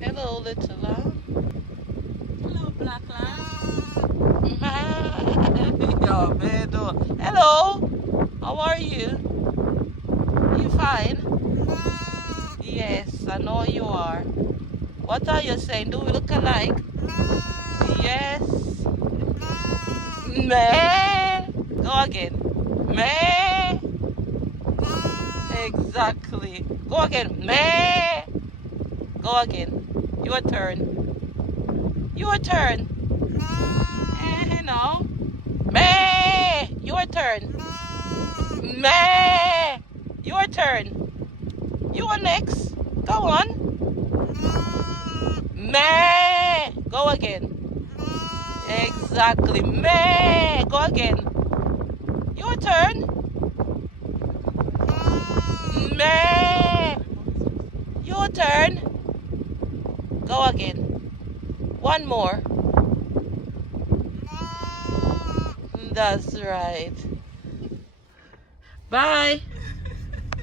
Hello, little lamb. Hello, black lamb. Yo, man, hello. How are you? You fine? Yes, I know you are. What are you saying? Do we look alike? Yes. Meh. Go again. Meh. Exactly. Go again. Meh. Go again. Your turn. Your turn. No. Meh. Your turn. Meh. Your turn. You are next. Go on. Meh. Go again. Exactly. Meh. Go again. Your turn. Meh. Your turn. Go again. One more. That's right. Bye.